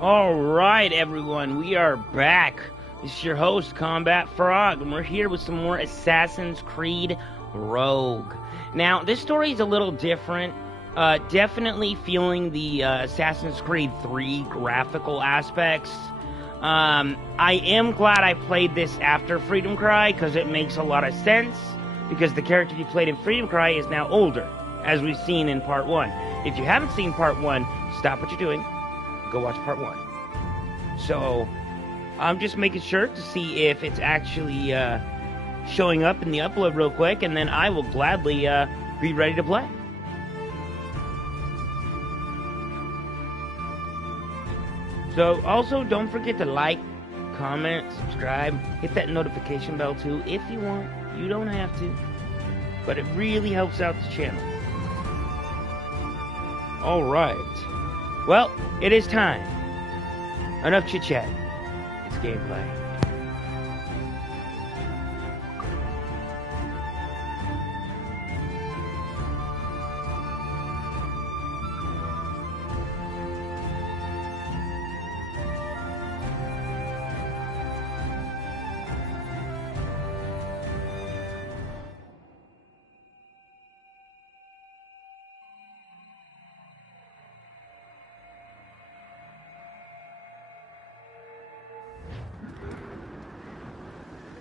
Alright, everyone, we are back. This is your host, Kombat-Frog, and we're here with some more Assassin's Creed Rogue. Now, this story is a little different. Definitely feeling the Assassin's Creed 3 graphical aspects. I am glad I played this after Freedom Cry, because it makes a lot of sense, because the character you played in Freedom Cry is now older, as we've seen in Part 1. If you haven't seen Part 1, stop what you're doing. Go watch Part 1. So, I'm just making sure to see if it's actually showing up in the upload real quick, and then I will gladly be ready to play. So, also, don't forget to like, comment, subscribe, hit that notification bell too, if you want. You don't have to, but it really helps out the channel. Alright. Well, it is time. Enough chit-chat. It's gameplay.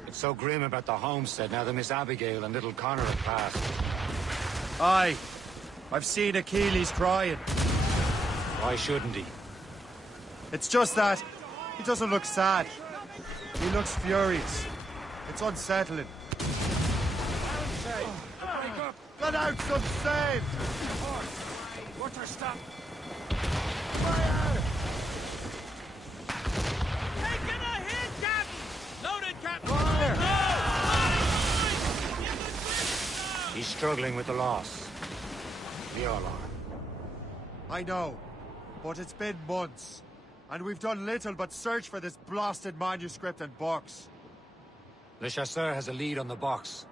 It's so grim about the homestead now that Miss Abigail and little Connor have passed. Aye. I've seen Achilles crying. Why shouldn't he? It's just that he doesn't look sad. He looks furious. It's unsettling. Let out some save! Water stop! Fire! Taking a hit, Captain! Loaded, Captain! Fire! He's struggling with the loss. We all are. I know, but it's been months, and we've done little but search for this blasted manuscript and box. Le Chasseur has a lead on the box.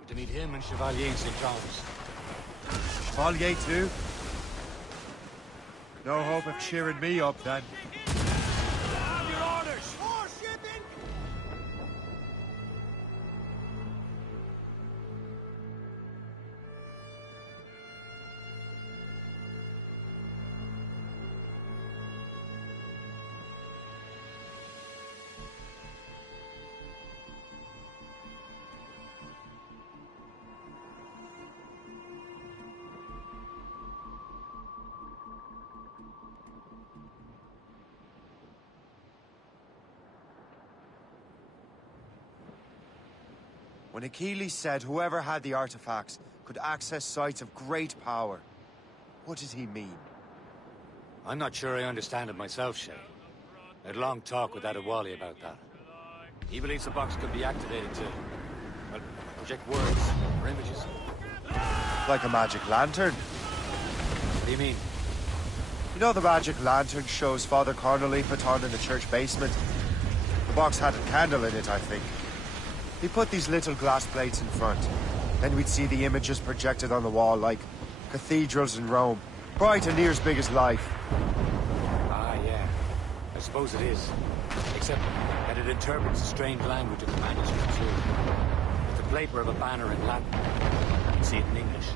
We're to meet him and Chevalier in St. John's. Chevalier too? No hope of cheering me up then. Your orders! More shipping! When Achilles said whoever had the artifacts could access sites of great power, what did he mean? I'm not sure I understand it myself, Shay. I had a long talk with Adewale about that. He believes the box could be activated to, well, project words or images. Like a magic lantern? What do you mean? You know the magic lantern shows Father Connolly put on in the church basement? The box had a candle in it, I think. He put these little glass plates in front. Then we'd see the images projected on the wall like cathedrals in Rome. Bright and near as big as life. Ah, yeah. I suppose it is. Except that it interprets the strange language of the manuscript too. It's a paper of a banner in Latin. You can see it in English.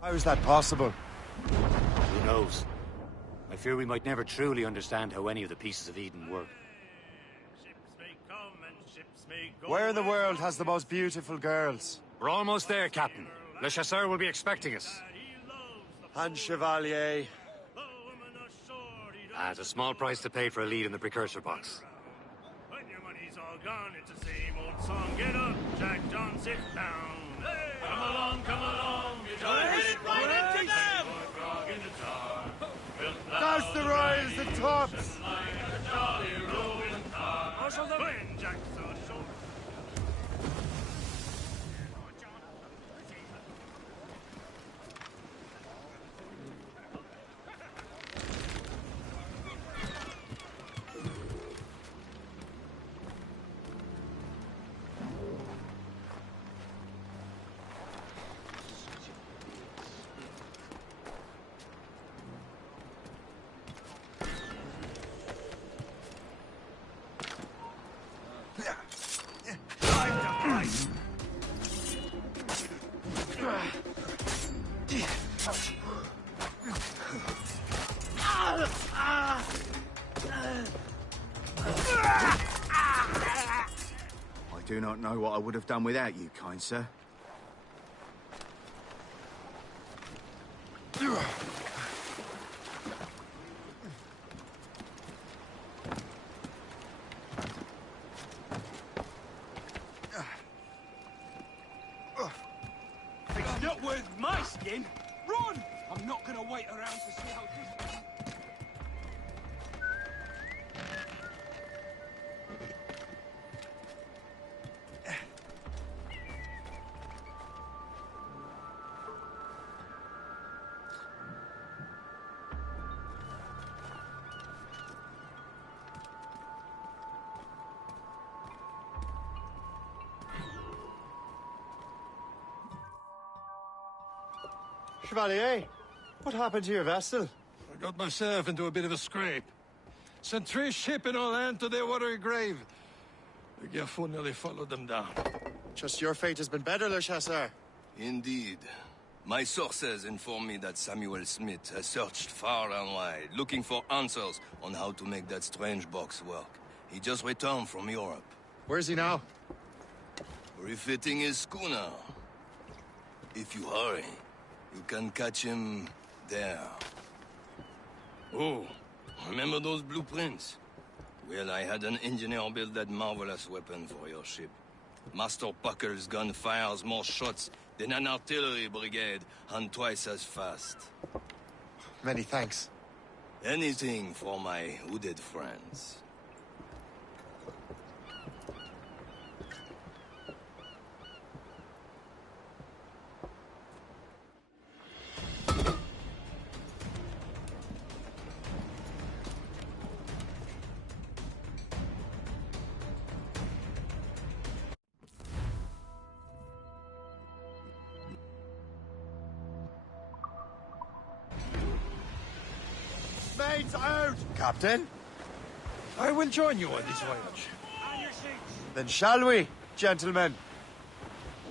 How is that possible? Who knows? I fear we might never truly understand how any of the pieces of Eden work. Ships may come and ships may go. Where in the world has the most beautiful girls? We're almost there, Captain. Le Chasseur will be expecting us. And Chevalier. It's a small price to pay for a lead in the precursor box. When your money's all gone, it's the same old song. Get up, Jack John, sit down. Hey, come along, you right into them. Douse the royals and tops! Marshal the wind, Jack, so show. I do not know what I would have done without you, kind sir. It's not worth my skin. Run! I'm not gonna wait around to see how this... Chevalier, what happened to your vessel? I got myself into a bit of a scrape. Sent 3 ships in all land to their watery grave. The Garfou nearly followed them down. Just your fate has been better, Le Chasseur. Indeed. My sources inform me that Samuel Smith has searched far and wide, looking for answers on how to make that strange box work. He just returned from Europe. Where's he now? Refitting his schooner. If you hurry, you can catch him there. Oh, remember those blueprints? Well, I had an engineer build that marvelous weapon for your ship. Master Puckle's gun fires more shots than an artillery brigade, and twice as fast. Many thanks. Anything for my hooded friends. Mates out! Captain? I will join you on this voyage. Then shall we, gentlemen?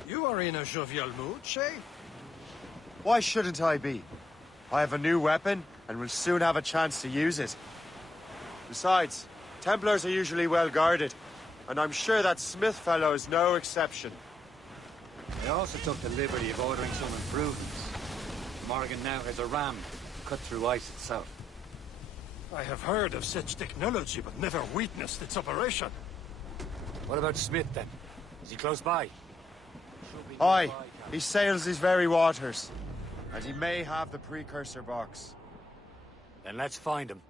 You are in a jovial mood, Shay? Why shouldn't I be? I have a new weapon, and will soon have a chance to use it. Besides, Templars are usually well guarded, and I'm sure that Smith fellow is no exception. I also took the liberty of ordering some improvements. Morgan now has a ram to cut through ice itself. I have heard of such technology, but never witnessed its operation. What about Smith, then? Is he close by? Aye, he sails these very waters, and he may have the precursor box. Then let's find him.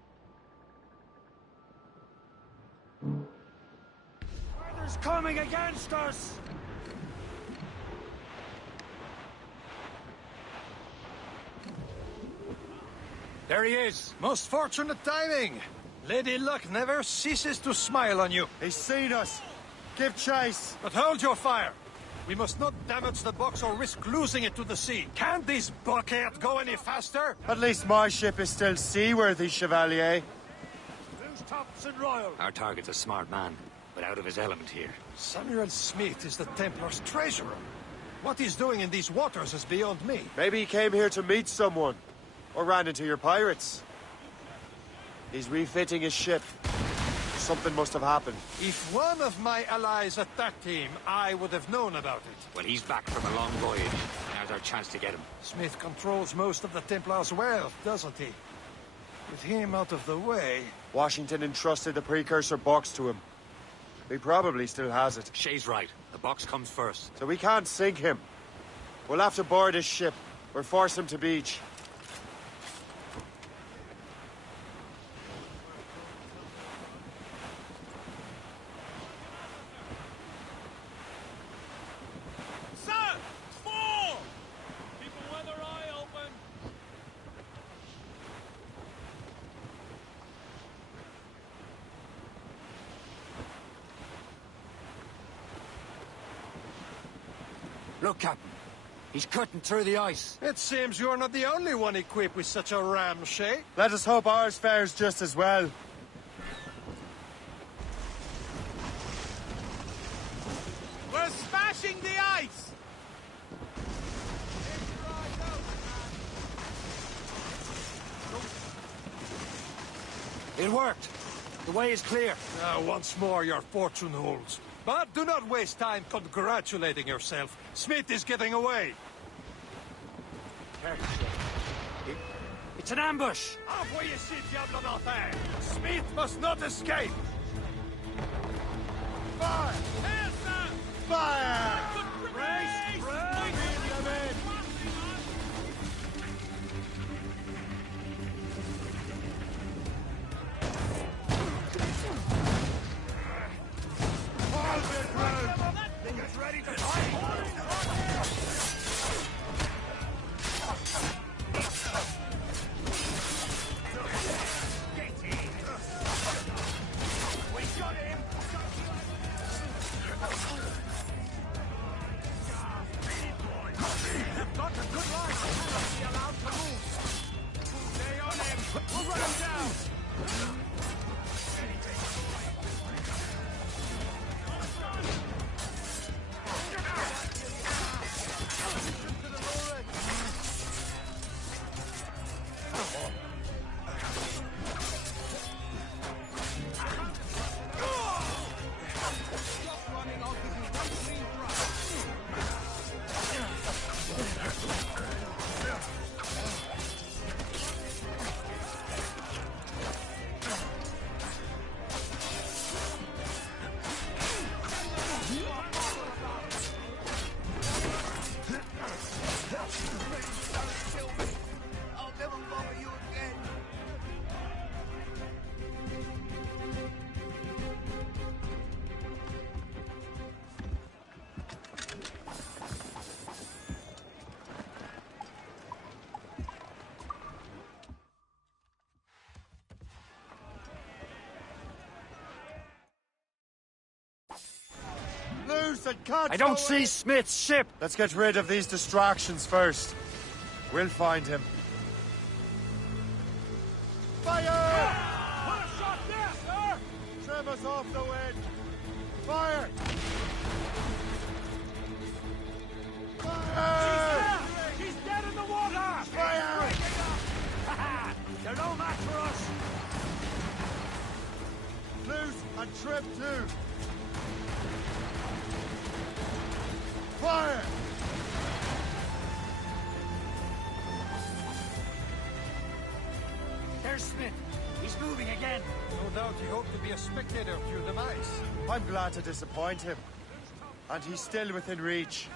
Weather's coming against us! There he is! Most fortunate timing! Lady Luck never ceases to smile on you. He's seen us! Give chase! But hold your fire! We must not damage the box or risk losing it to the sea. Can't this bucket go any faster? At least my ship is still seaworthy, Chevalier. Who's tops and royal? Our target's a smart man, but out of his element here. Samuel Smith is the Templar's treasurer. What he's doing in these waters is beyond me. Maybe he came here to meet someone, or ran into your pirates. He's refitting his ship. Something must have happened. If one of my allies attacked him, I would have known about it. Well, he's back from a long voyage. Now's our chance to get him. Smith controls most of the Templar's wealth, doesn't he? With him out of the way... Washington entrusted the precursor box to him. He probably still has it. Shay's right. The box comes first. So we can't sink him. We'll have to board his ship, or force him to beach. Look, Captain. He's cutting through the ice. It seems you're not the only one equipped with such a ram, Shay. Let us hope ours fares just as well. We're smashing the ice! It worked. The way is clear. Once more, your fortune holds. But do not waste time congratulating yourself. Smith is getting away. It's an ambush! Off where you sit, Diablo Martin! Smith must not escape! Fire! Fire! Brace! Hold the ground! It's ready to fight! Loose and cut! I don't see Smith's ship! Let's get rid of these distractions first. We'll find him. Fire! Put a shot there, sir! Trim us off the wind! Fire! Fire! She's dead in the water! Fire! They're no match for us! Loose and trim too! Fire! There's Smith. He's moving again. No doubt he hoped to be a spectator of your demise. I'm glad to disappoint him. And he's still within reach.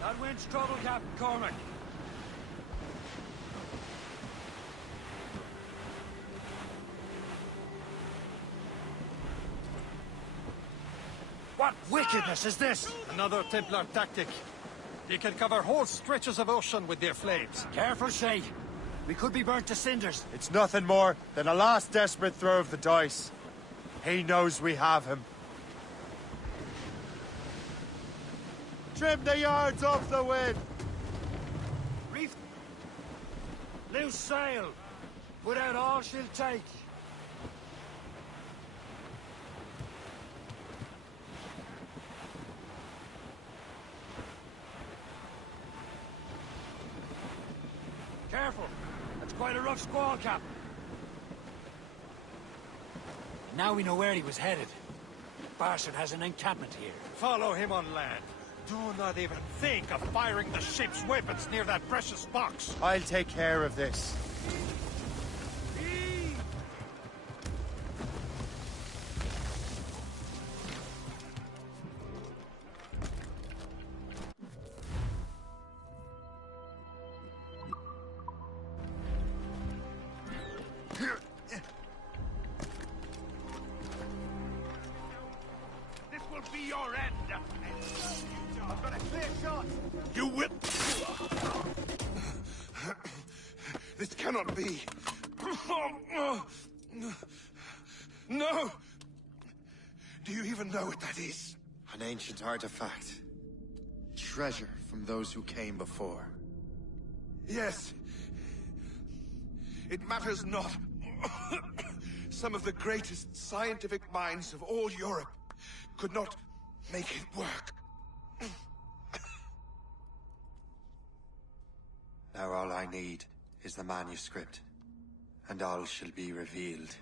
That wind's trouble, Captain Cormac. What wickedness is this? Another Templar tactic. They can cover whole stretches of ocean with their flames. Careful, Shay. We could be burnt to cinders. It's nothing more than a last desperate throw of the dice. He knows we have him. Trim the yards off the wind! Reef. Loose sail. Put out all she'll take. Careful. That's quite a rough squall, Captain. Now we know where he was headed. Bastard has an encampment here. Follow him on land. Do not even think of firing the ship's weapons near that precious box. I'll take care of this. This will be your end! You whip! This cannot be. No! Do you even know what that is? An ancient artifact. Treasure from those who came before. Yes. It matters not. Some of the greatest scientific minds of all Europe could not make it work. Now all I need is the manuscript, and all shall be revealed.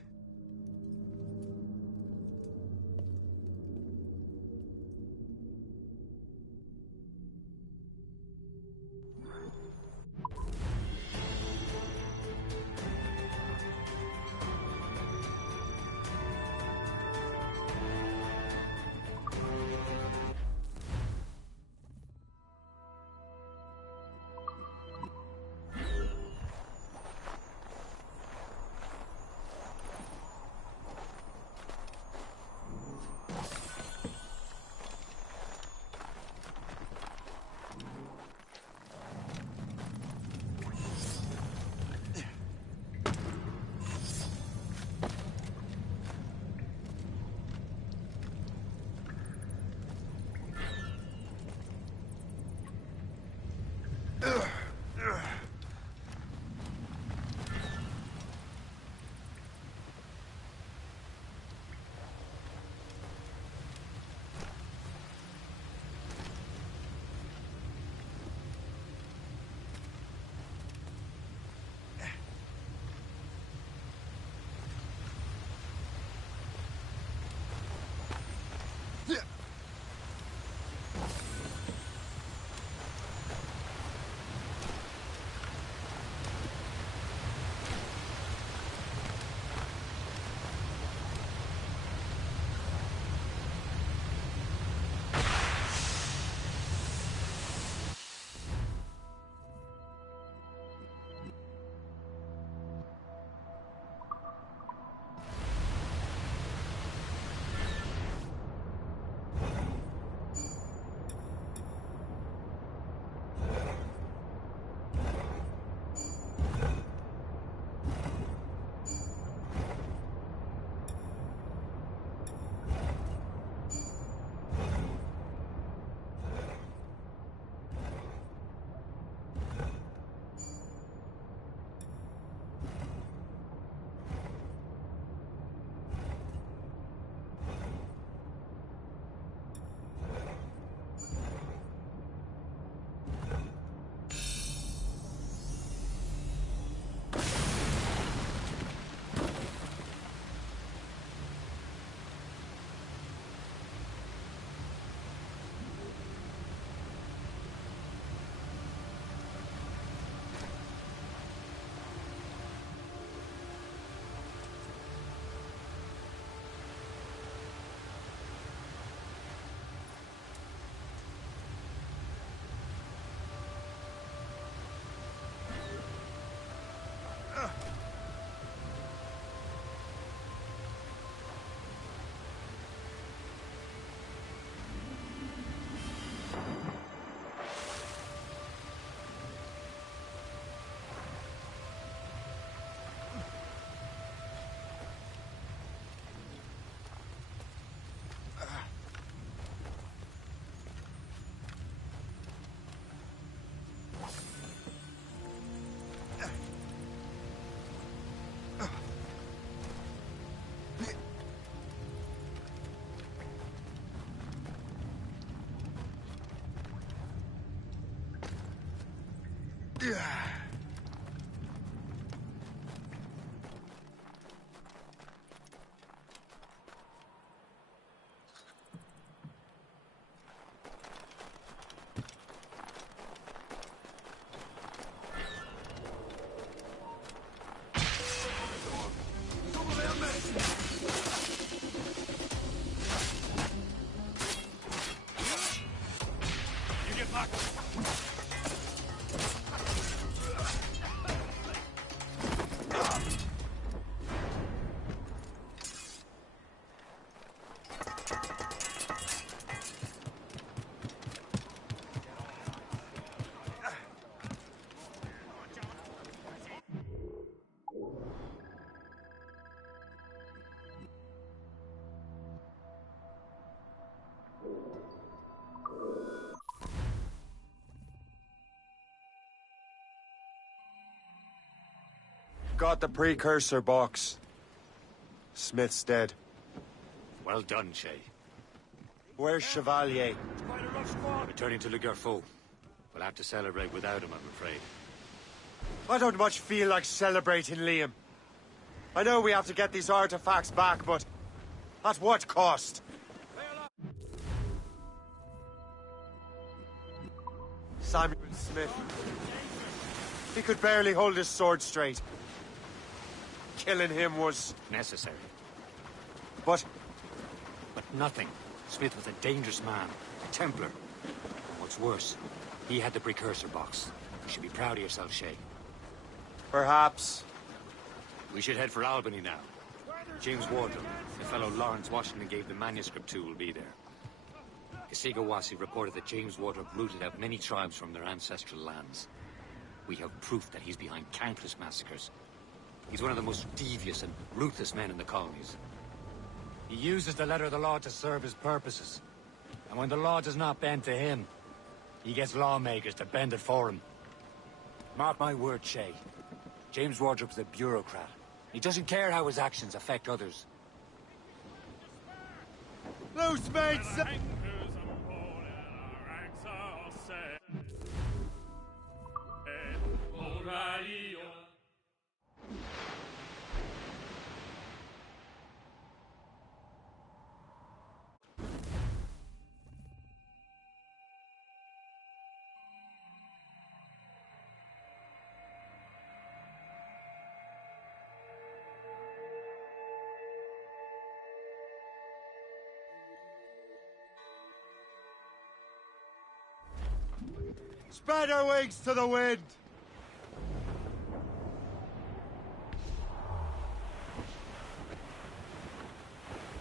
got the precursor box. Smith's dead. Well done, Shay. Where's Chevalier? Returning to Le Garfaux. We'll have to celebrate without him, I'm afraid. I don't much feel like celebrating, Liam. I know we have to get these artifacts back, but at what cost? Samuel Smith. He could barely hold his sword straight. Killing him was... necessary. But But nothing. Smith was a dangerous man. A Templar. And what's worse, he had the precursor box. You should be proud of yourself, Shay. perhaps... We should head for Albany now. James Wardrop, the fellow Lawrence Washington gave the manuscript to, will be there. Isigawasi reported that James Wardrop rooted out many tribes from their ancestral lands. We have proof that he's behind countless massacres. He's one of the most devious and ruthless men in the colonies. He uses the letter of the law to serve his purposes. And when the law does not bend to him, he gets lawmakers to bend it for him. Mark my word, Shay. James Wardrop's a bureaucrat. He doesn't care how his actions affect others. Loose, mates! Spread our wings to the wind!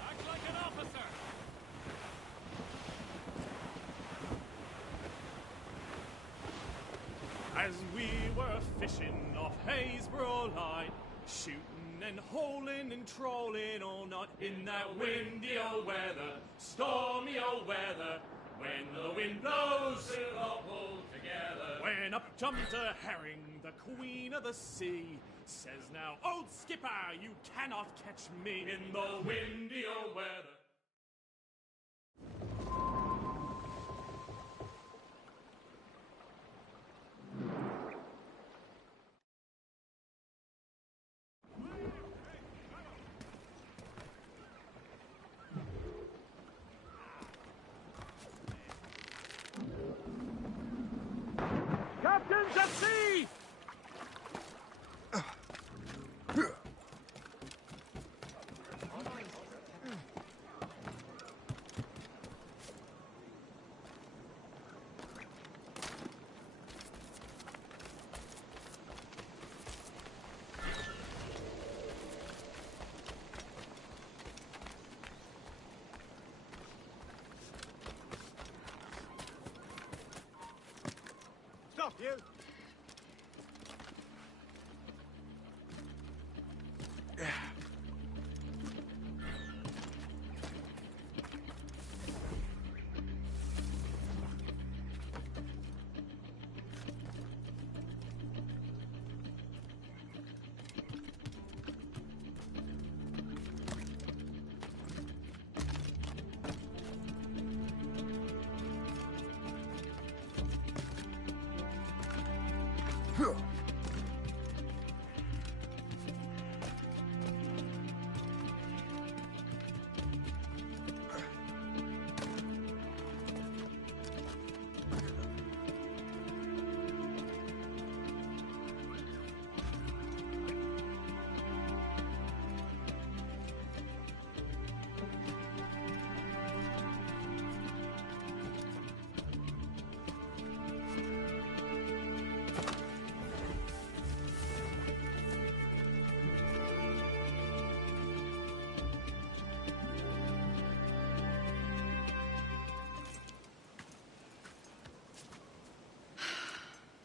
Act like an officer! As we were fishing off Haysborough Line, shooting and holing and trolling all night in that windy old weather, stormy old weather. When the wind blows, we'll all pull together. When up jumped a herring, the queen of the sea, says now, old skipper, you cannot catch me in the windy old weather. Captains at sea! Stop, you!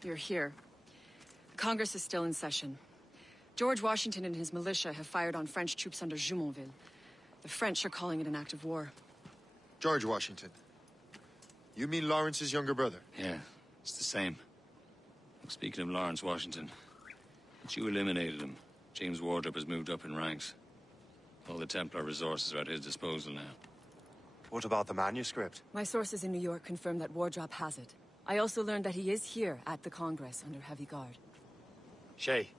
You're here. Congress is still in session. George Washington and his militia have fired on French troops under Jumonville. The French are calling it an act of war. George Washington. You mean Lawrence's younger brother? Yeah, it's the same. Speaking of Lawrence Washington, but you eliminated him. James Wardrop has moved up in ranks. All the Templar resources are at his disposal now. What about the manuscript? My sources in New York confirm that Wardrop has it. I also learned that he is here at the Congress under heavy guard. Shay,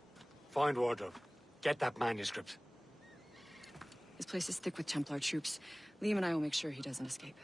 find Wardrobe. Get that manuscript. His place is thick with Templar troops. Liam and I will make sure he doesn't escape.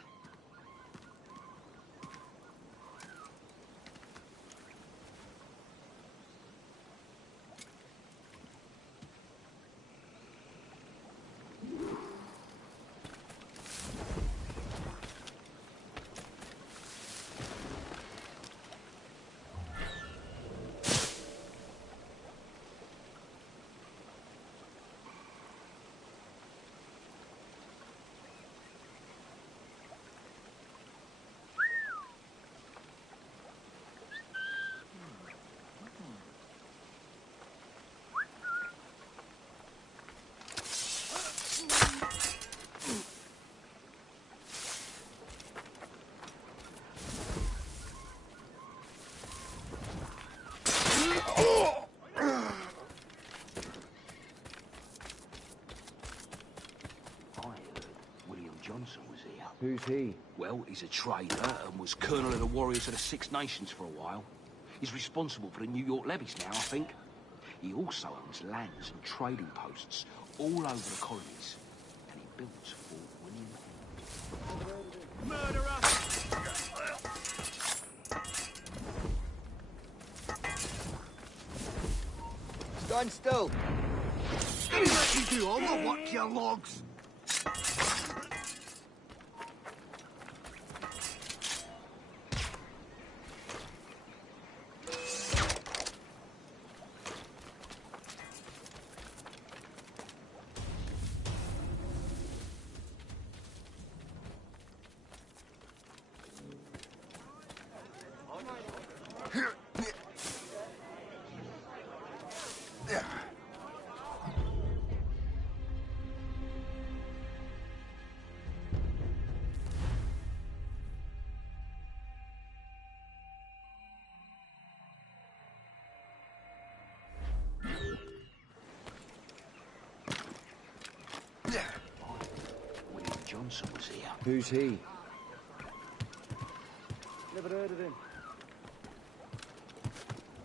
Who's he? Well, he's a trader and was colonel of the Warriors of the Six Nations for a while. He's responsible for the New York levies now, I think. He also owns lands and trading posts all over the colonies. And he built Fort William. Murderer! Stand still. Let you do all the work, you logs. Johnson was here. Who's he? Never heard of him.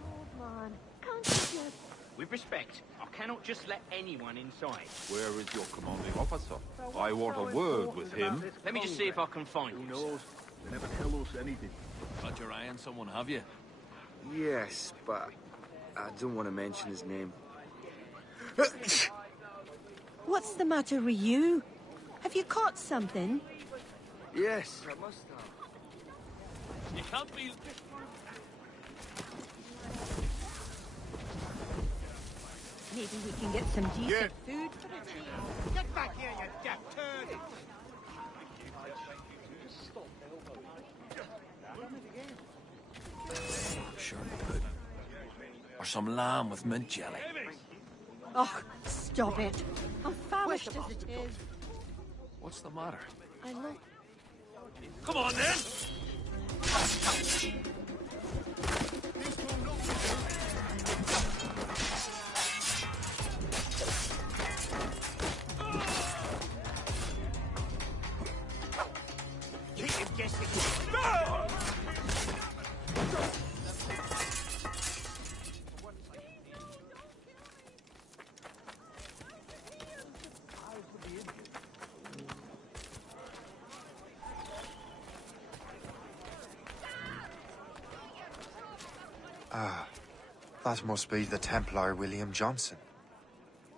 Oh, man. Can't you just... With respect, I cannot just let anyone inside. Where is your commanding officer? I want a word with him. Let me just see if I can find him. Who knows? They never tell us anything. Got your eye on someone, have you? Yes, but I don't want to mention his name. What's the matter with you? Have you caught something? Yes, I must have. You can't be... Maybe we can get some decent food for a change. Get back here, you deaf turd! Sure good. Or some lamb with mint jelly. Oh, stop it. I'm famished as it is. What's the matter? I love... Come on, then! Keep him guessing. Ah, that must be the Templar William Johnson.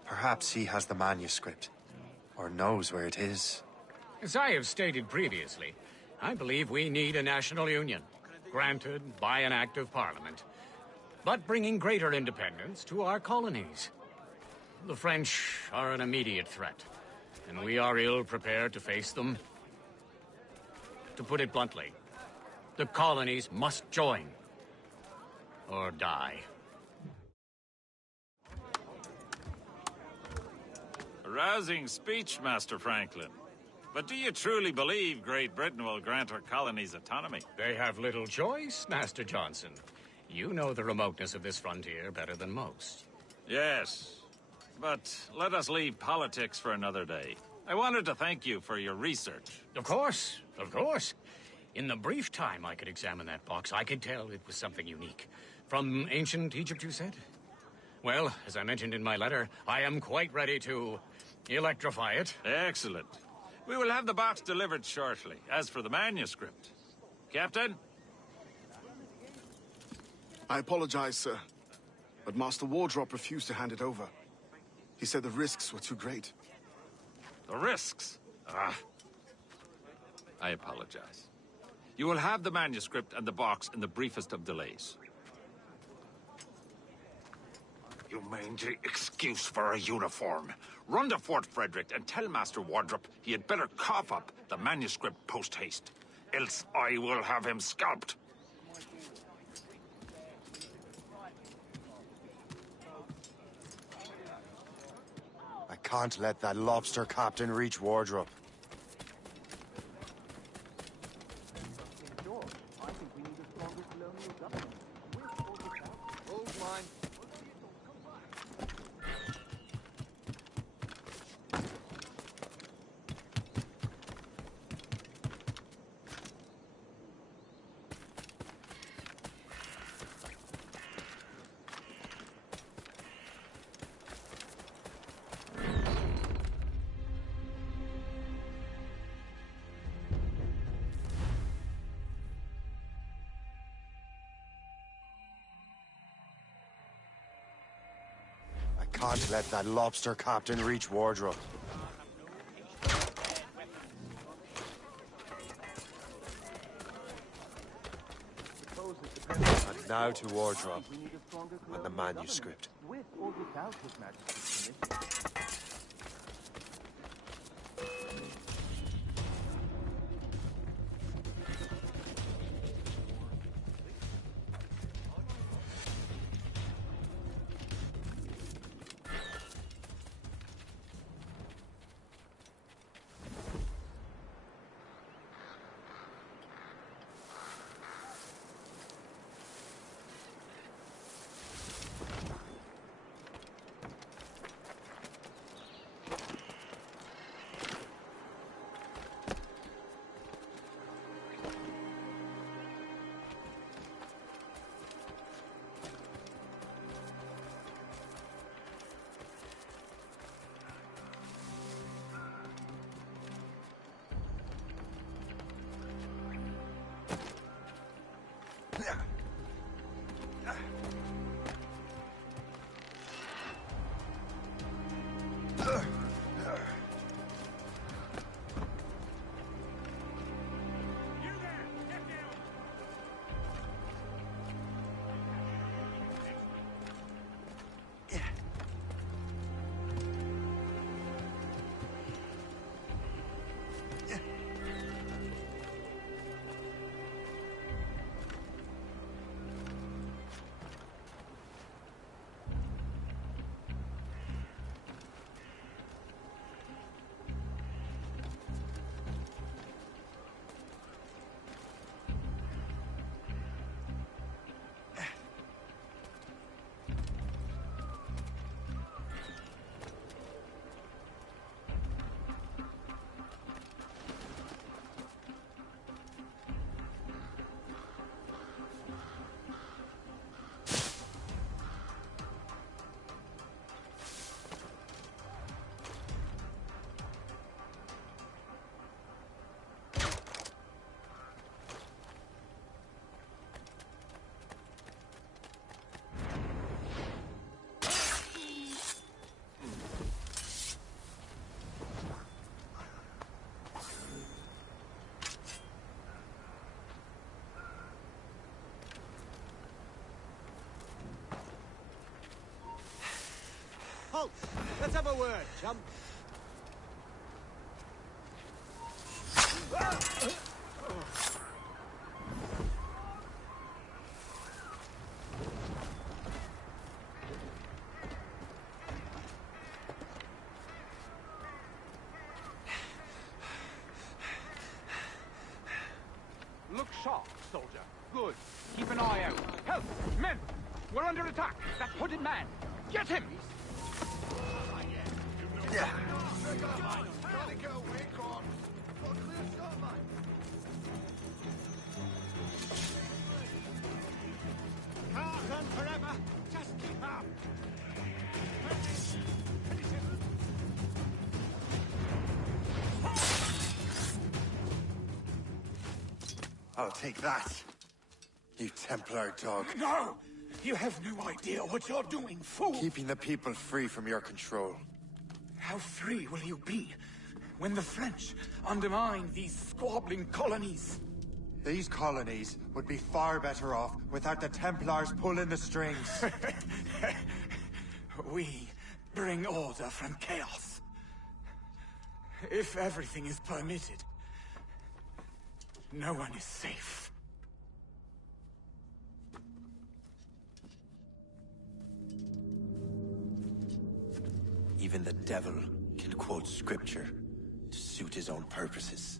Perhaps he has the manuscript, or knows where it is. As I have stated previously, I believe we need a national union, granted by an act of parliament, but bringing greater independence to our colonies. The French are an immediate threat, and we are ill prepared to face them. To put it bluntly, the colonies must join, or die. A rousing speech, Master Franklin. But do you truly believe Great Britain will grant her colonies autonomy? They have little choice, Master Johnson. You know the remoteness of this frontier better than most. Yes. But let us leave politics for another day. I wanted to thank you for your research. Of course, of course. In the brief time I could examine that box, I could tell it was something unique. From ancient Egypt, you said? Well, as I mentioned in my letter, I am quite ready to electrify it. Excellent. We will have the box delivered shortly. As for the manuscript... Captain? I apologize, sir. But Master Wardrop refused to hand it over. He said the risks were too great. The risks? Ah. I apologize. You will have the manuscript and the box in the briefest of delays. You mangy excuse for a uniform. Run to Fort Frederick and tell Master Wardrop he had better cough up the manuscript post-haste. Else I will have him scalped. I can't let that lobster captain reach Wardrop. Can't let that lobster captain reach Wardrop. And now to Wardrop and the manuscript. With or without His Majesty's permission. Halt! Let's have a word, chum. Look sharp, soldier. Good. Keep an eye out. Help! Men! We're under attack! That hooded man! Get him! Can't run forever. Just keep up. I'll take that. You Templar dog. No! You have no idea what you're doing, fool! Keeping the people free from your control. How free will you be when the French undermine these squabbling colonies? These colonies would be far better off without the Templars pulling the strings. We bring order from chaos. If everything is permitted, no one is safe. Even the devil can quote scripture to suit his own purposes.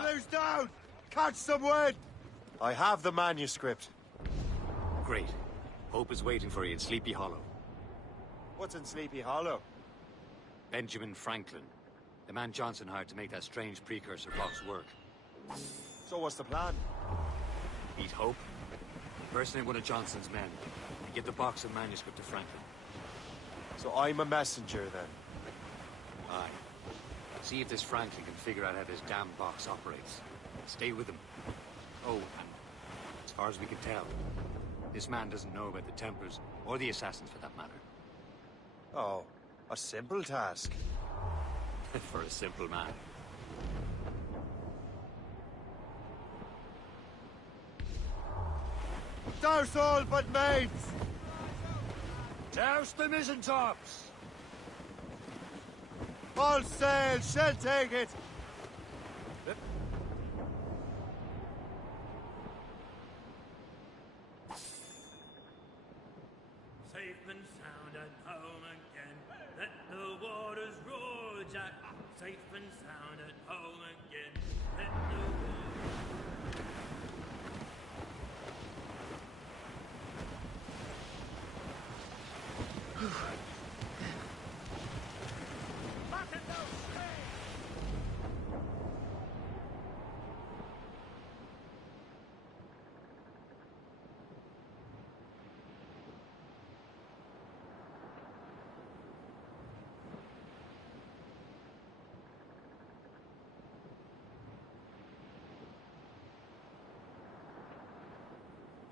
Blue's down! Catch some wind! I have the manuscript. Great. Hope is waiting for you in Sleepy Hollow. What's in Sleepy Hollow? Benjamin Franklin. The man Johnson hired to make that strange precursor box work. So what's the plan? Meet Hope, impersonate one of Johnson's men, and get the box of manuscript to Franklin. So I'm a messenger, then? Aye. See if this Franklin can figure out how this damn box operates. Stay with him. Oh, and as far as we can tell, this man doesn't know about the Templars, or the Assassins for that matter. Oh, a simple task. For a simple man. Douse all but mates! Douse the mizzentops! All sail, shall take it! Safe and sound at home again. Let the waters roar, Jack. Safe and sound at home again. Let the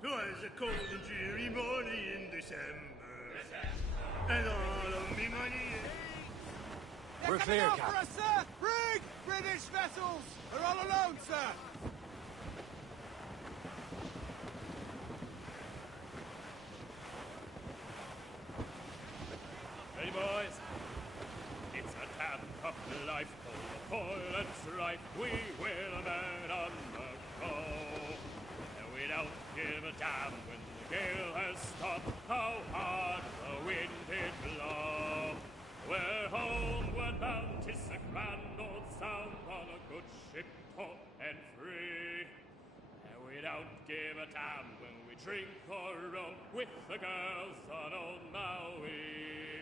Twas a cold and dreary morning in December, and all of me money We're clear, out Captain. for us, sir! Brig! British vessels! They're all alone, sir! Ready, boys? It's a damn tough life, full of toil and strife. We will man on the go. And we don't give a damn when the gale has stopped, how hard the wind did blow. We're homeward bound, 'tis a grand old sound on a good ship, taut and free. And we don't give a damn when we drink or roam with the girls on old Maui.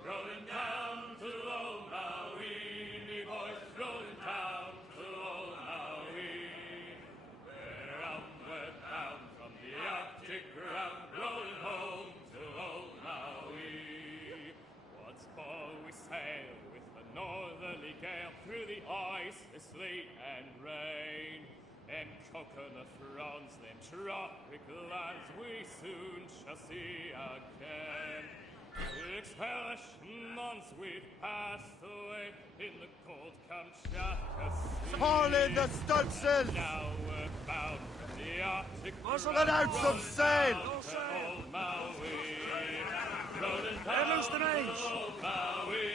Rolling down to old Maui, me boys, rolling down to old Maui. We're outward bound from the Arctic ground, rolling home to old Maui. Once more we sail with the northerly gale through the ice, the sleet and rain. Them coconut fronds, them tropic lands we soon shall see again. 6 hellish months we've passed away in the cold Kamchatka Sea. Haul in the stunsails! Now we're bound from the Arctic. Let out some sail! Old Maui. Rolling Let loose the down range. to old Maui,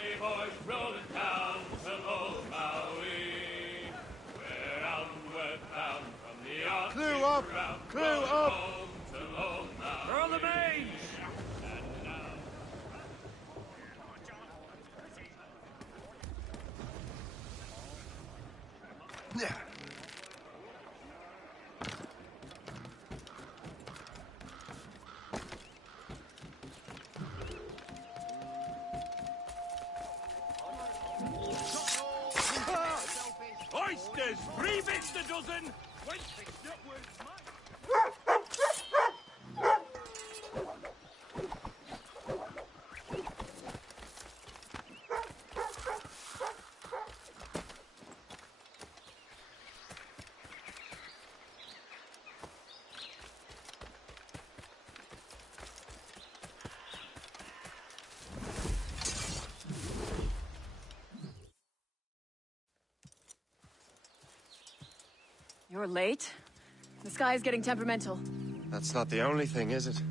me boys, rolling down to old Maui. We're outward bound from the Arctic. Clew up! Round, Clew rolling up! home to old Maui. They're on the main! And now. Oysters! 3 bits a dozen! You're late. The sky is getting temperamental. That's not the only thing, is it?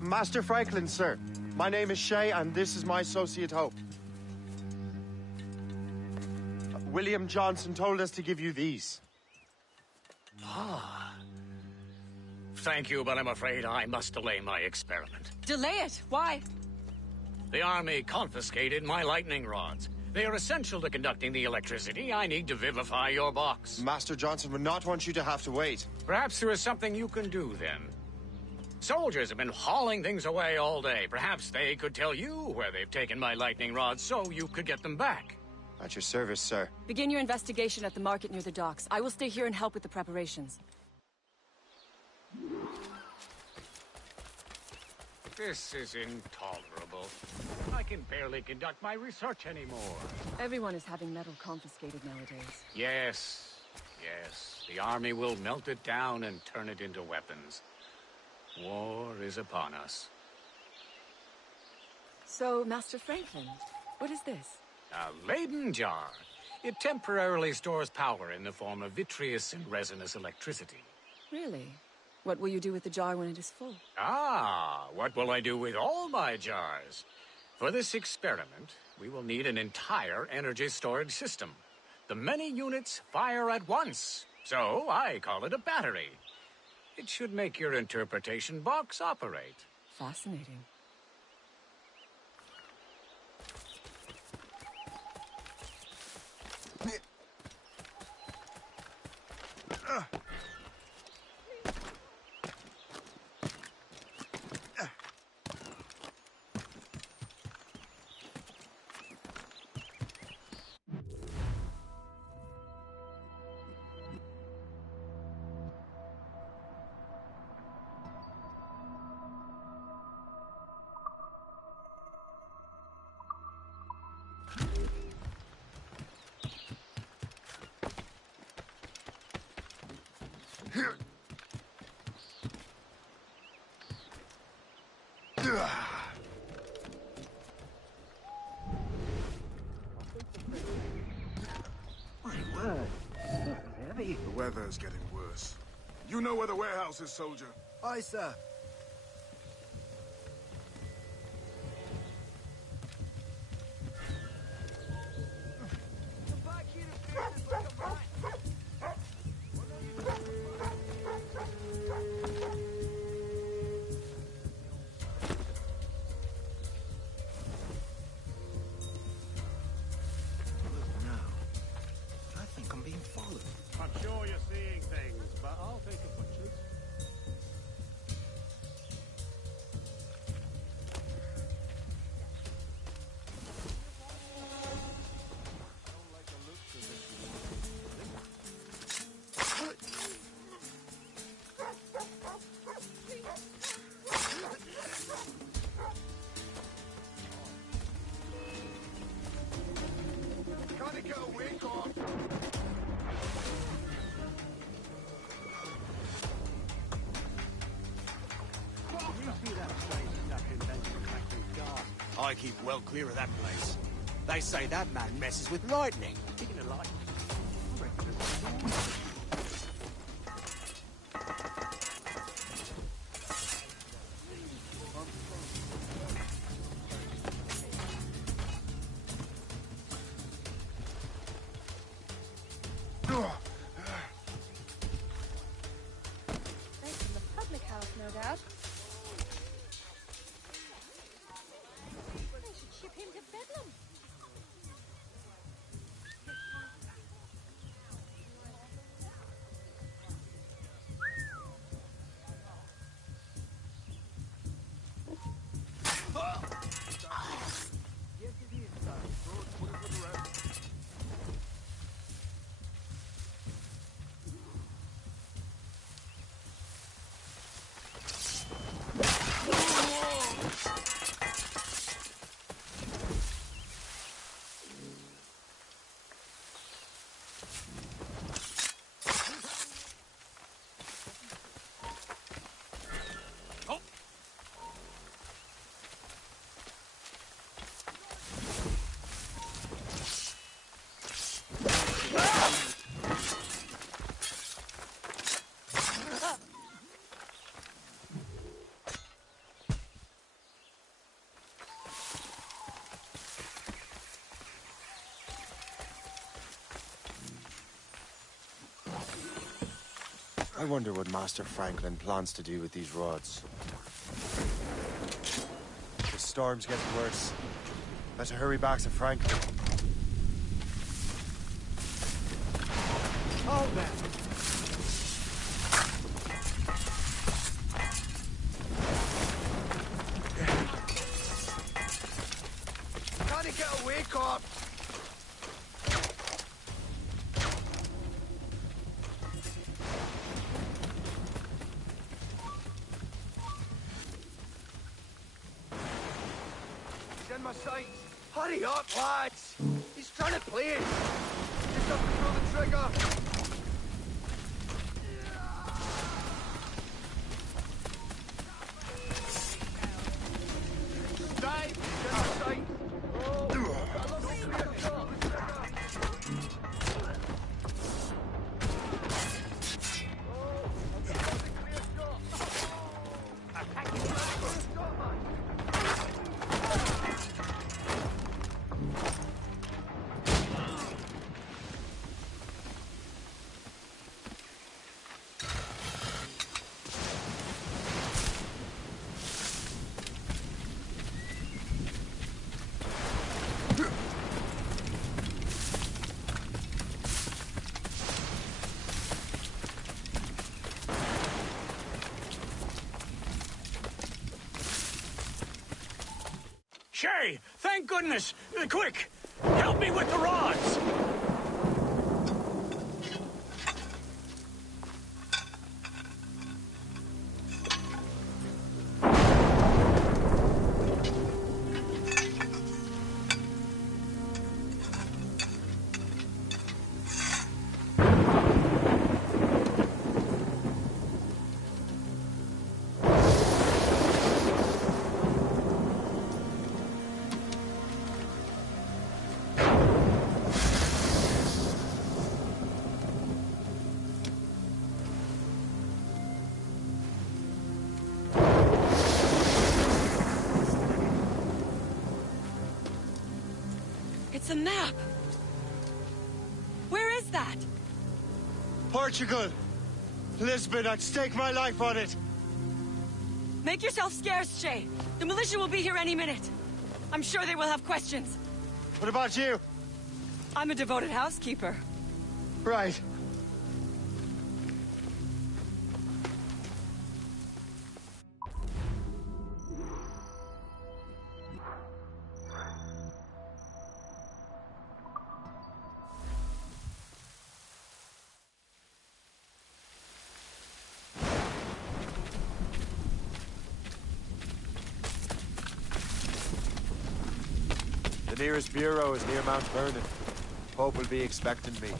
Master Franklin, sir. My name is Shay, and this is my associate Hope. William Johnson told us to give you these. Ah. Thank you, but I'm afraid I must delay my experiment. Delay it! Why? The army confiscated my lightning rods. They are essential to conducting the electricity I need to vivify your box. Master Johnson would not want you to have to wait. Perhaps there is something you can do then. Soldiers have been hauling things away all day. Perhaps they could tell you where they've taken my lightning rods so you could get them back. At your service, sir. Begin your investigation at the market near the docks. I will stay here and help with the preparations. This is intolerable. I can barely conduct my research anymore. Everyone is having metal confiscated nowadays. Yes. The army will melt it down and turn it into weapons. War is upon us. So, Master Franklin, what is this? A Leyden jar. It temporarily stores power in the form of vitreous and resinous electricity. Really? What will you do with the jar when it is full? Ah, what will I do with all my jars? For this experiment, we will need an entire energy storage system. The many units fire at once, so I call it a battery. It should make your interpretation box operate. Fascinating. you? The weather's getting worse. You know where the warehouse is, soldier? Aye, sir. I think I'm being followed. I'm sure you're seeing things, but I'll take a butcher's. Gotta get away, God! I keep well clear of that place. They say that man messes with lightning. Speaking of lightning, Thanks from the public house, no doubt. They should ship him to Bedlam. I wonder what Master Franklin plans to do with these rods. The storm's getting worse. Better hurry back to Franklin. Oh, man. Gotta get away, cop! He's in my sights. Hurry up, lads! He's trying to play it. Just have to pull the trigger. Dave, he's in my sights. Shay, thank goodness! Quick! Help me with the rods! It's a map! Where is that? Portugal! Lisbon, I'd stake my life on it! Make yourself scarce, Shay. The militia will be here any minute. I'm sure they will have questions. What about you? I'm a devoted housekeeper. Right. The nearest bureau is near Mount Vernon. Pope will be expecting me.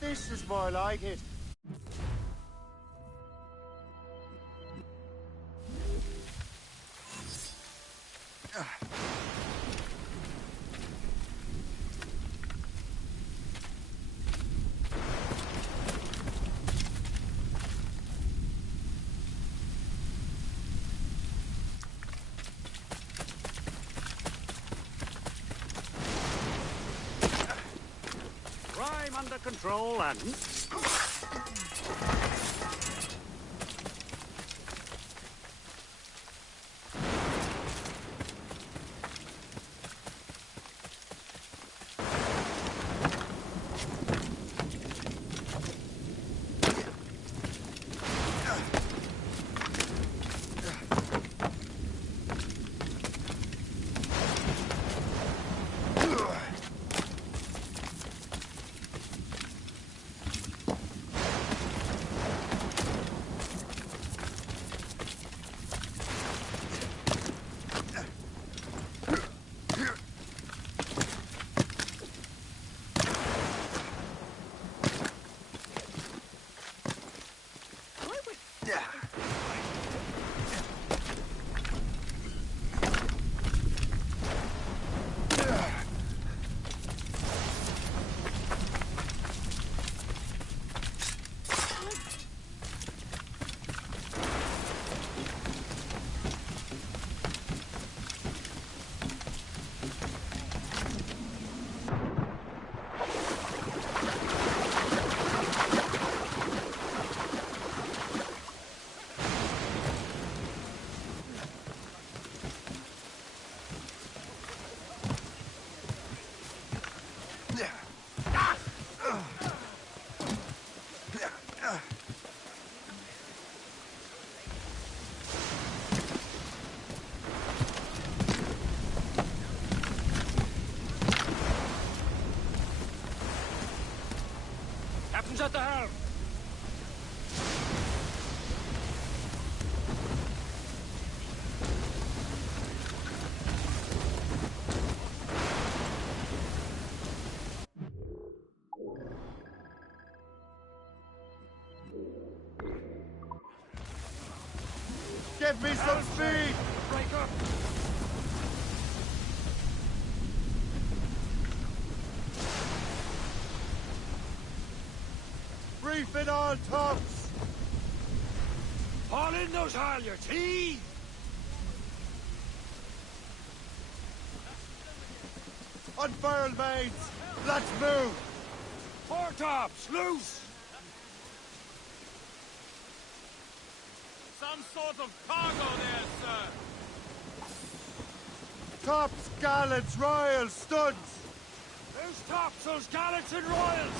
This is more like it. Crime under control and... Captain's at the helm! Give me some speed! Break up! Reefing all tops! Haul in those halyards, heave! Unfurl mains! Let's move! Foretops, loose! some sort of cargo there, sir. Tops, gallants, royals, studs! Who's tops? Those gallants and royals?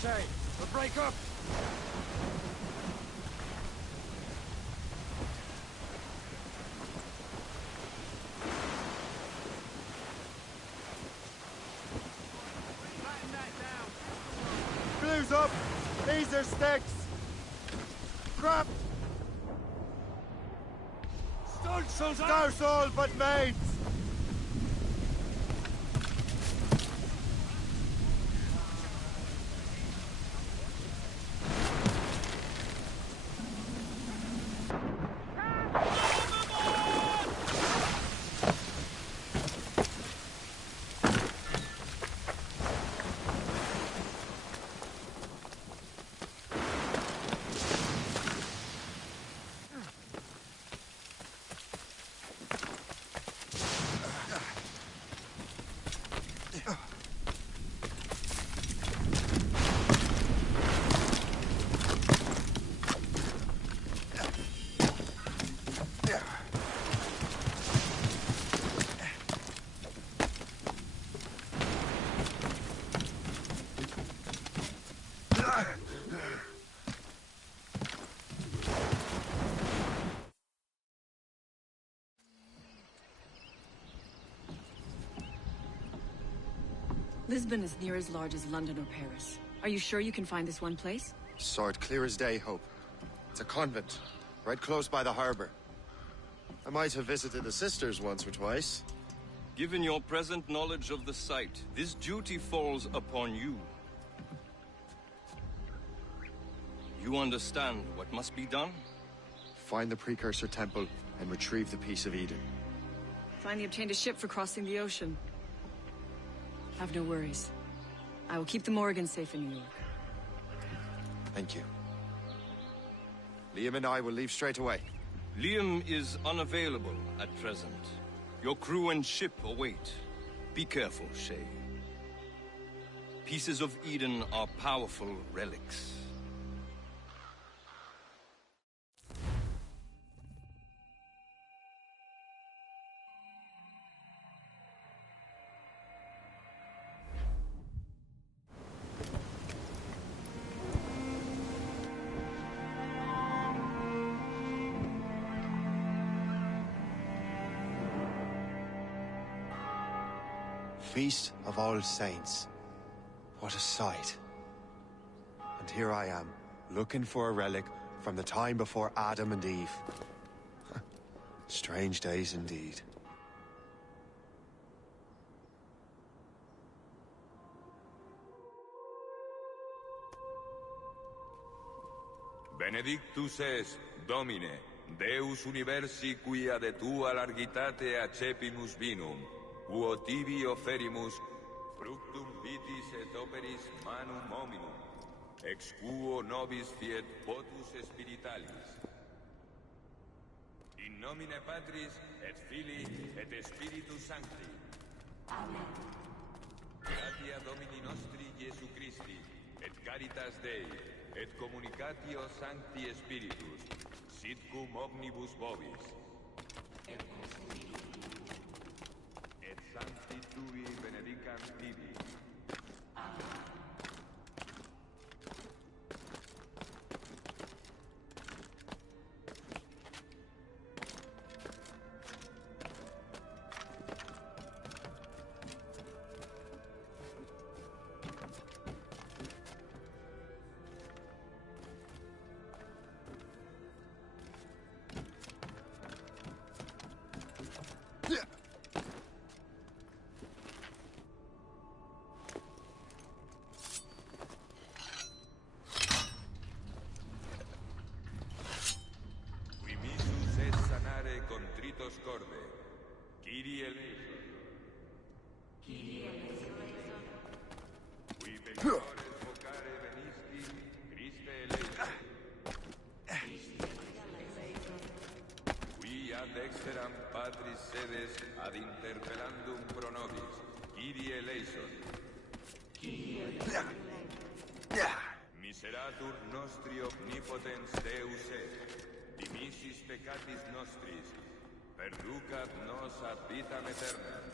Say, we'll break up. Blues up! These are sticks! Crap! Scarce all but maids! Lisbon is near as large as London or Paris. Are you sure you can find this one place? Sword clear as day, Hope. It's a convent, right close by the harbor. I might have visited the sisters once or twice. Given your present knowledge of the site, this duty falls upon you. You understand what must be done? Find the precursor temple and retrieve the Piece of Eden. Finally obtained a ship for crossing the ocean. Have no worries. I will keep the Morgans safe in New York. Thank you. Liam and I will leave straight away. Liam is unavailable at present. Your crew and ship await. Be careful, Shay. Pieces of Eden are powerful relics. Feast of All Saints. What a sight. And here I am, looking for a relic from the time before Adam and Eve. Strange days indeed. Benedictus es, Domine, Deus universi quia de tua largitate accepimus vinum, quo tibi offerimus fructum vitis et operis manum hominum, ex quo nobis fiet potus spiritualis. In nomine Patris et Filii et Spiritus Sancti. Amen. Gratia Domini nostri Iesu Christi, et caritas Dei, et communicatio Sancti Spiritus, sit cum omnibus vobis. Et Sancti Tui benedicam tibi. Amen. Qui ad exeram patris sedes ad interpellandum pro nobis, Kyrie eleison. Miseratur nostri omnipotens Deus et, dimissis peccatis nostris, perducat nos ad vitam aeternam.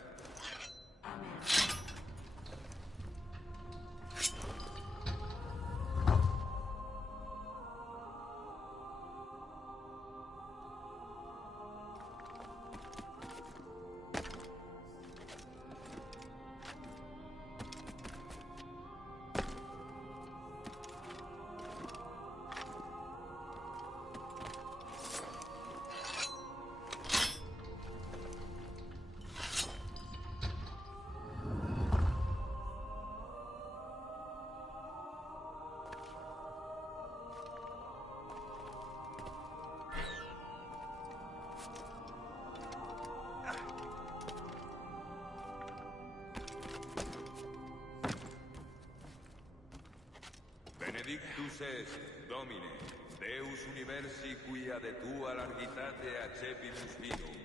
Benedictus est, Domine, Deus universi quia de tua largitate accepimus vinum,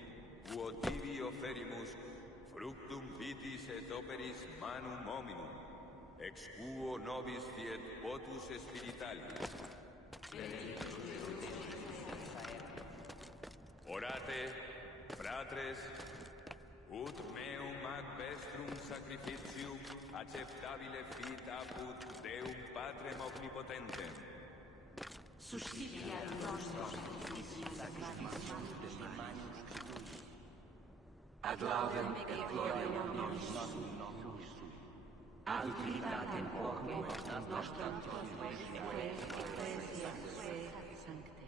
quo tibi oferimus fructum vitis et operis manum hominum, ex quo nobis fiet votus spiritualis. Orate, fratres, ut meum ad vestrum sacrificium acceptabile fit apud Deum Patrem omnipotentem. Suscipiat nostros sacrificium sacrificium de manus tuis. Ad laudem et gloriam nostrum. Ad utilitatem quoque ad nostram Dominum Ecclesia Sancte.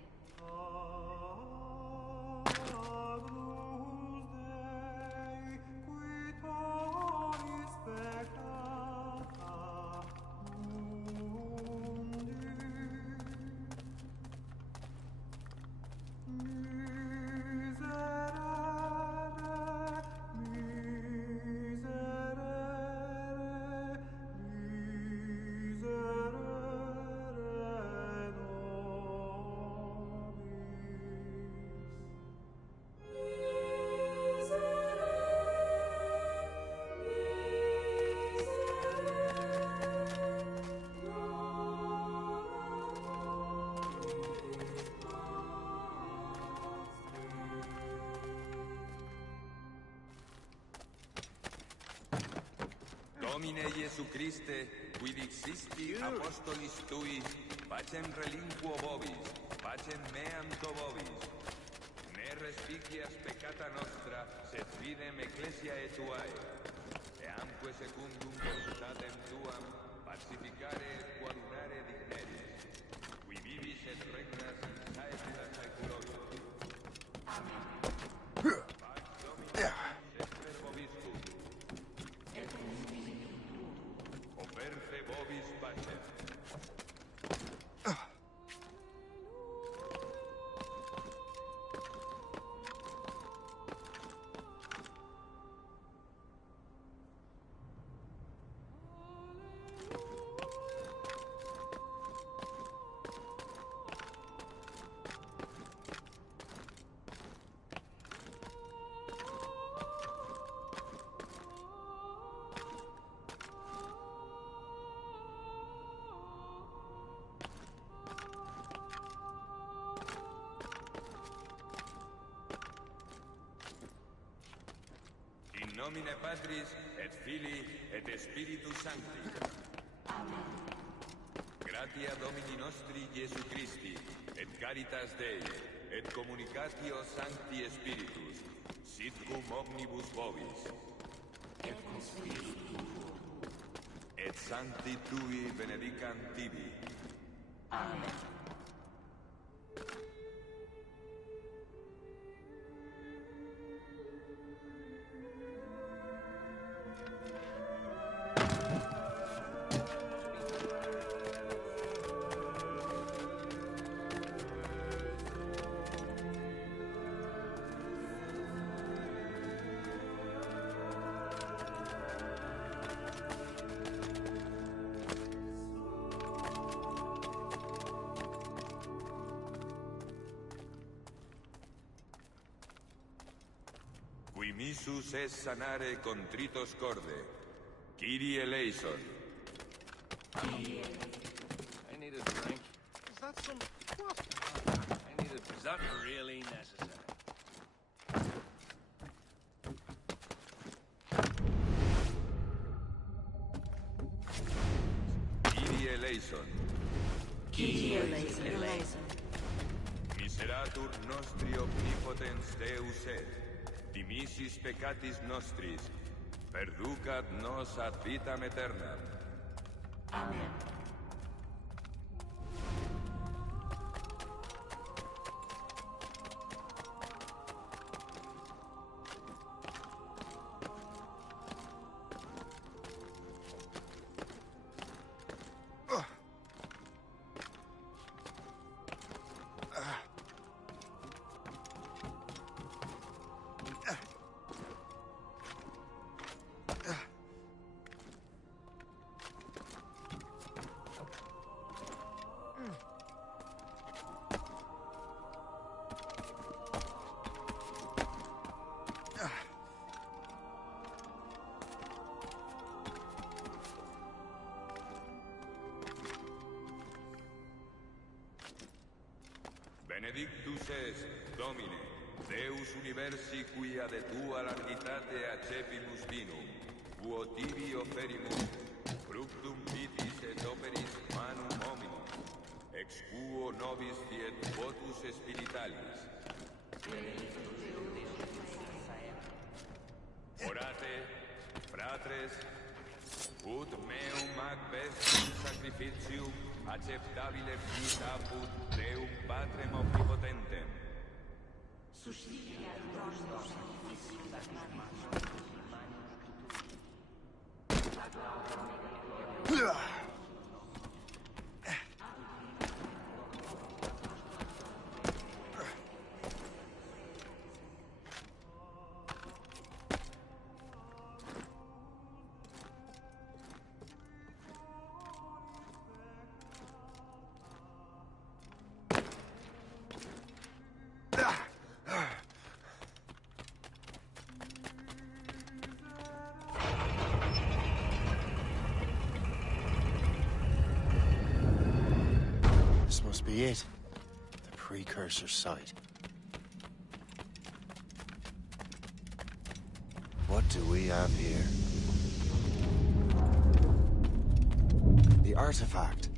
Domine Iesu Christe, quid existi apostolis tui, pacem relinquo vobis, pacem meam to vobis. Ne respicias peccata nostra, sed fidem ecclesiae tuae. Eamque secundum voluntatem tuam, pacificare et coadunare digneris, qui vivis et regnas in saecula saeculorum. Amen. In nomine Patris, et Filii, et Spiritus Sancti. Amen. Gratia Domini nostri Iesu Christi, et caritas Dei, et communicatio Sancti Spiritus, sit cum omnibus vobis. Et cum spiritu tuo. Et Sancti Tui benedicant tibi. Amen. Dimissus es sanare contritos corde. Kyrie eleison. I need a drink. Is that some... What? I need a... Is that really necessary? Kyrie eleison. Kyrie eleison. Miseratur nostri omnipotens Deus et. Dimisis peccatis nostris. Perducat nos ad vitam aeternam. Amen. Benedictus est, Domine, Deus universi quia de tua largitate accepimus vinum, quo tibi offerimus, fructum vitis et operis manum hominum, ex quo nobis fiet votus spiritualis. Orate, fratres, ut meum ac vestum sacrificium acceptabile vis apud Deum Patrem omnipotentem. This must be it. The precursor site. What do we have here? The artifact.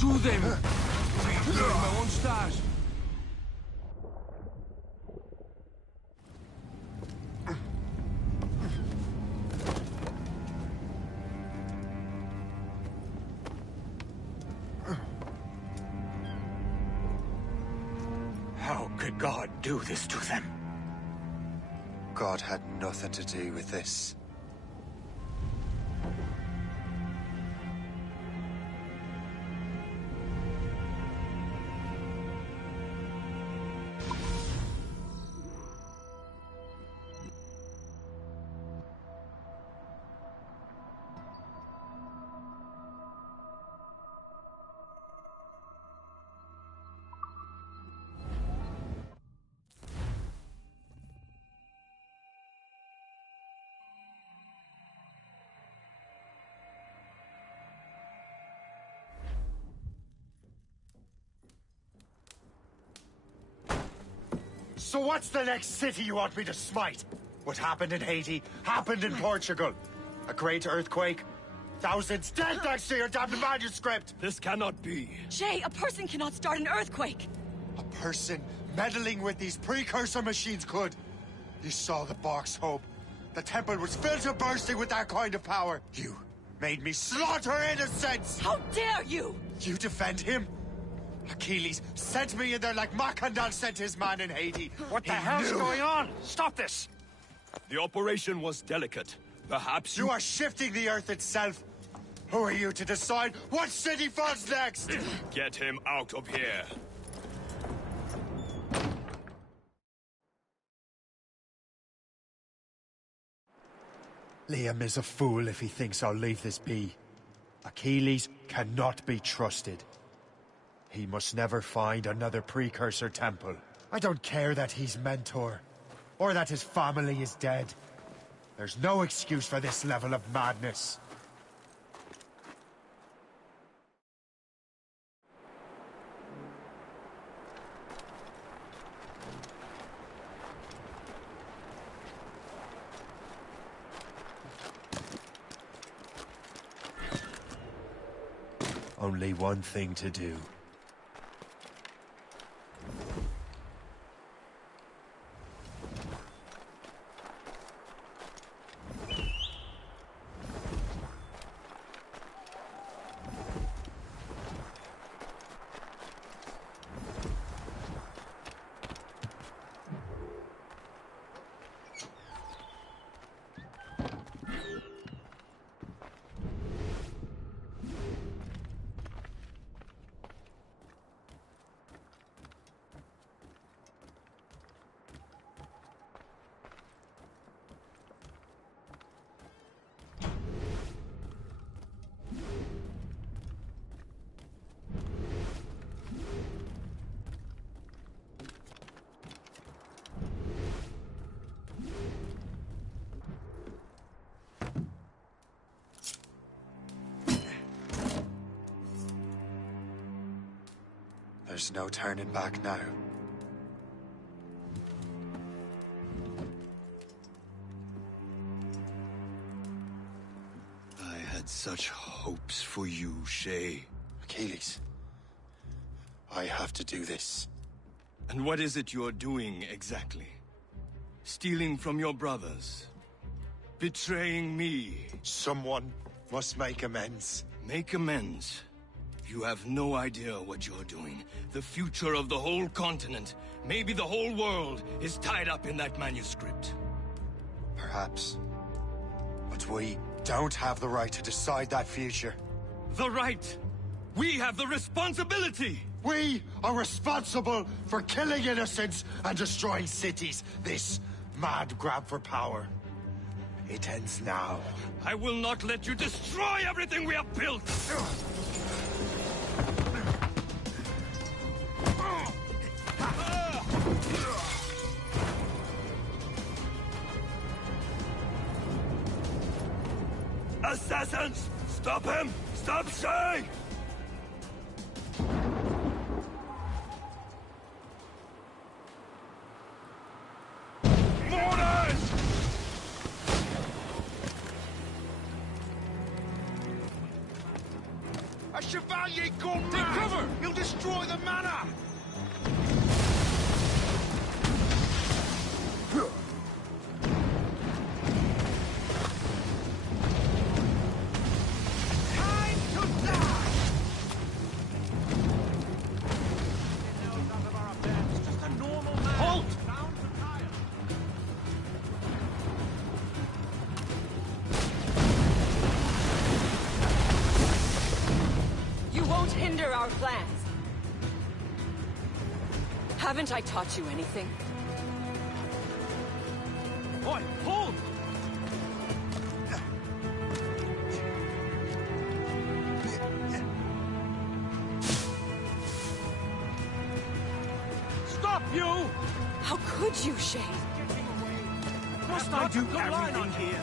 To them! My own stars. How could God do this to them? God had nothing to do with this. So what's the next city you want me to smite? What happened in Haiti happened in Portugal. A great earthquake. Thousands dead thanks to your damned manuscript! This cannot be. Jay, a person cannot start an earthquake! A person meddling with these precursor machines could. You saw the box, Hope. The temple was filled to bursting with that kind of power. You made me slaughter innocents! How dare you! You defend him? Achilles sent me in there like Macandal sent his man in Haiti. What the hell's going on? Stop this! The operation was delicate. Perhaps you are shifting the earth itself. Who are you to decide what city falls next? Get him out of here. Liam is a fool if he thinks I'll leave this be. Achilles cannot be trusted. He must never find another precursor temple. I don't care that he's mentor, or that his family is dead. There's no excuse for this level of madness. Only one thing to do. There's no turning back now. I had such hopes for you, Shay. Achilles, I have to do this. And what is it you're doing, exactly? Stealing from your brothers? Betraying me? Someone must make amends. Make amends? You have no idea what you're doing. The future of the whole continent, maybe the whole world, is tied up in that manuscript. Perhaps. But we don't have the right to decide that future. The right! We have the responsibility! We are responsible for killing innocents and destroying cities. This mad grab for power. It ends now. I will not let you destroy everything we have built! Assassins! Stop him! Stop Shay! Mourners! A chevalier gone mad! Take cover! He'll destroy the manor! Hinder our plans. Haven't I taught you anything? Oi, hold! Stop, you! How could you, Shay? Must I do everything here?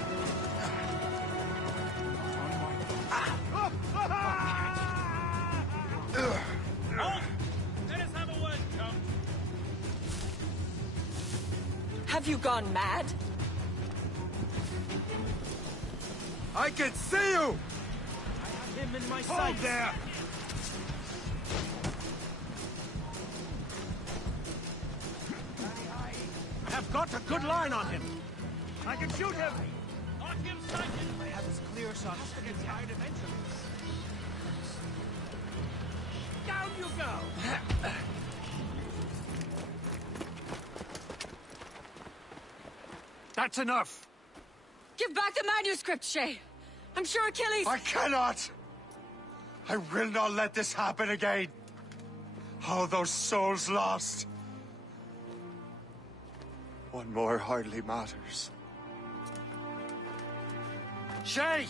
Have you gone mad? I can see you! I have him in my sight. Hold there! I have got a good line on him. I can shoot him. On him sighted. I have his clear shot. To get tired eventually. Down you go. That's enough! Give back the manuscript, Shay! I'm sure Achilles... I cannot! I will not let this happen again! All those souls lost! One more hardly matters. Shay!